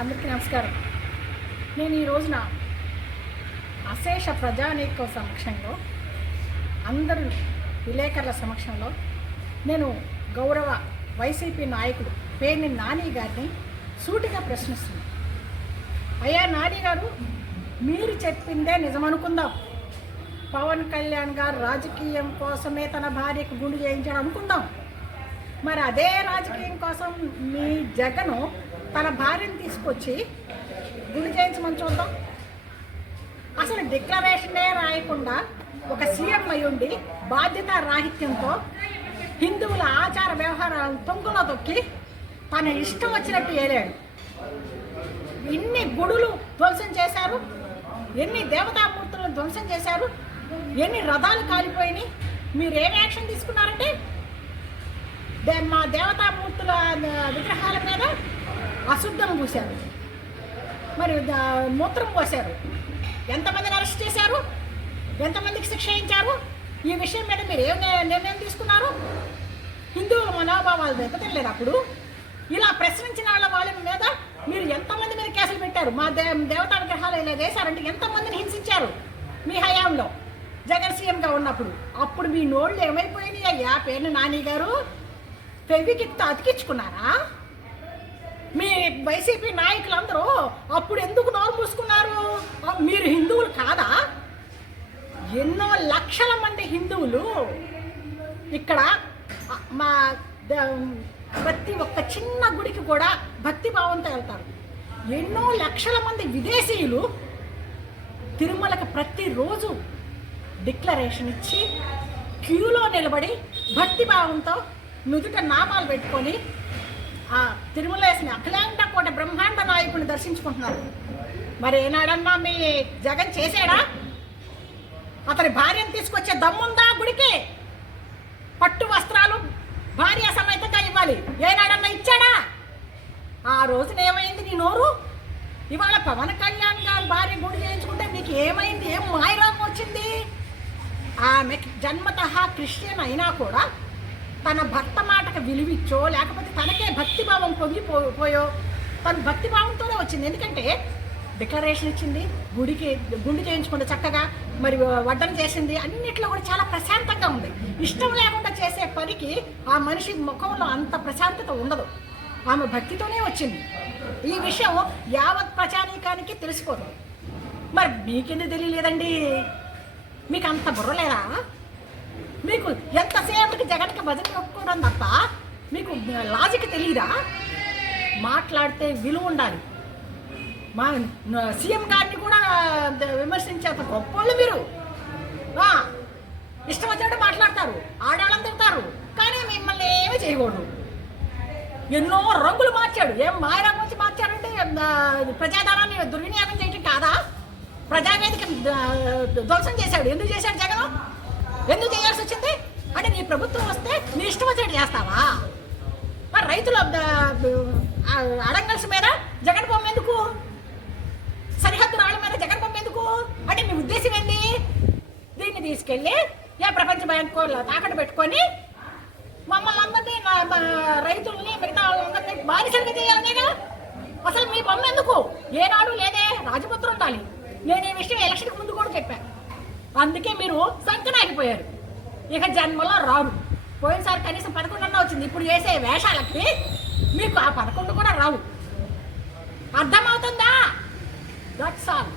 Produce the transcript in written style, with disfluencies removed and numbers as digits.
అందరికీ నమస్కారం. నేను ఈ రోజున అశేష ప్రజానీక సమక్షంలో అందరూ విలేకరుల సమక్షంలో నేను గౌరవ వైసీపీ నాయకుడు పేర్ని నాని గారిని సూటిగా ప్రశ్నిస్తున్నాను. అయ్యా నాని గారు, మీరు చెప్పిందే నిజమనుకుందాం. పవన్ కళ్యాణ్ గారు రాజకీయం కోసమే తన భార్యకు గుండు చేయించాడు అనుకుందాం. మరి అదే రాజకీయం కోసం మీ జగను తన భార్యను తీసుకొచ్చి గుండు చేయించమని చూద్దాం. అసలు డిక్లరేషనే రాయకుండా ఒక సీఎం అయ్యుండి బాధ్యత రాహిత్యంతో హిందువుల ఆచార వ్యవహారాలను తొంగులో తొక్కి తన ఇష్టం వచ్చినట్టు ఏలాడు. ఎన్ని గుడులు ధ్వంసం చేశారు, ఎన్ని దేవతామూర్తులను ధ్వంసం చేశారు, ఎన్ని రథాలు కాలిపోయినాయి. మీరు ఏం యాక్షన్ తీసుకున్నారంటే మా దేవతామూర్తుల విగ్రహాల మీద అశుద్ధం పూశారు, మరి మూత్రం పోశారు. ఎంతమందిని అరెస్ట్ చేశారు, ఎంతమందికి శిక్ష ఇచ్చారు? ఈ విషయం మీద మీరు ఏం నిర్ణయం తీసుకున్నారు? హిందువుల మనోభావాలు దెబ్బతినలేదు. అప్పుడు ఇలా ప్రశ్నించిన వాళ్ళ మీద మీరు ఎంతమంది మీద కేసులు పెట్టారు? మా దేవతా విగ్రహాలు ఇలా చేశారంటే ఎంతమందిని హింసించారు మీ హయాంలో జగన్ సీఎంగా ఉన్నప్పుడు? అప్పుడు మీ నోళ్ళు ఏమైపోయినాయి అయ్యా పేర్ని నాని గారు? ఫెవికిక్తో అతికించుకున్నారా? మీ వైసీపీ నాయకులందరూ అప్పుడు ఎందుకు నోరు మూసుకున్నారు? మీరు హిందువులు కాదా? ఎన్నో లక్షల మంది హిందువులు ఇక్కడ మా ప్రతి ఒక్క చిన్న గుడికి కూడా భక్తి భావంతో వెళ్తారు. ఎన్నో లక్షల మంది విదేశీయులు తిరుమలకు ప్రతిరోజు డిక్లరేషన్ ఇచ్చి క్యూలో నిలబడి భక్తి భావంతో నుదుట నామాలు పెట్టుకొని ఆ తిరుమలేసిన అఖిలాండ కోట బ్రహ్మాండ నాయకుడిని దర్శించుకుంటున్నారు. మరి ఏనాడన్నా మీ జగన్ చేశాడా? అతని భార్యను తీసుకొచ్చే దమ్ముందా? గుడికి పట్టు వస్త్రాలు భార్య సమేతంగా ఇవ్వాలి, ఏనాడన్నా ఇచ్చాడా? ఆ రోజున ఏమైంది నీ నోరు? ఇవాళ పవన్ కళ్యాణ్ గారు భార్య గుడి చేయించుకుంటే నీకు ఏమైంది? ఏం మాయరోగం వచ్చింది? ఆమె జన్మతః క్రిస్టియన్ అయినా కూడా తన భర్త మాటకు విలువిచ్చో లేకపోతే తనకే భక్తిభావం పొంగిపోయో తను భక్తిభావంతోనే వచ్చింది. ఎందుకంటే డిక్లరేషన్ ఇచ్చింది, గుండు చేయించుకుంటే చక్కగా, మరి వడ్డన చేసింది, అన్నిట్లో కూడా చాలా ప్రశాంతంగా ఉంది. ఇష్టం లేకుండా చేసే పనికి ఆ మనిషి ముఖంలో అంత ప్రశాంతత ఉండదు. ఆమె భక్తితోనే వచ్చింది. ఈ విషయం యావత్ ప్రజానీకానికి తెలిసిపోతుంది. మరి మీకెందుకు తెలియలేదండి? మీకు అంత బుర్ర లేదా? మీకు ఎంతసేపటికి జగన్కి భజన ఒప్పుకోవడం తప్ప మీకు లాజిక్ తెలియదా? మాట్లాడితే విలువ ఉండాలి. మా సీఎం గారిని కూడా విమర్శించేంత గొప్పోళ్ళు మీరు. ఇష్టం వచ్చినట్టు మాట్లాడతారు, ఆడాళ్ళని తిడతారు, కానీ మిమ్మల్ని ఏమీ చేయకూడదు. ఎన్నో రంగులు మార్చాడు. ఏం మాయరంగు వచ్చి మార్చాడంటే ప్రజాధనాన్ని దుర్వినియోగం చేయటం కాదా? ప్రజావేదిక ధ్వంసం చేశాడు. ఎందుకు చేశాడు జగన్? ఎందుకు చేయాల్సి వచ్చింది? అంటే నీ ప్రభుత్వం వస్తే నీ ఇష్టం వచ్చినట్టు చేస్తావా? మరి రైతుల అడంగల్స్ మీద జగన్ బొమ్మ ఎందుకు? సరిహద్దు రాళ్ళ మీద జగన్ బొమ్మ ఎందుకు? అంటే మీ ఉద్దేశం ఏంటి? దీన్ని తీసుకెళ్ళి ప్రపంచ బ్యాంకు తాకట్టు పెట్టుకొని మమ్మల్ని అందరినీ రైతుల్ని మిగతా వాళ్ళందరినీ బానిసలుగా చేయాలనే కదా? అసలు మీ బొమ్మ ఎందుకు? ఏనాడు లేదే, రాజపుత్రం ఉండాలి. నేను ఈ విషయం ఎలక్షన్కి ముందు కూడా చెప్పాను. అందుకే మీరు సంకనాగిపోయారు. ఇక జన్మలో రావు. పోయినసారి కనీసం 11 వచ్చింది. ఇప్పుడు చేసే వేషాలకి మీకు ఆ 11 కూడా రావు. అర్థమవుతుందా? That's all.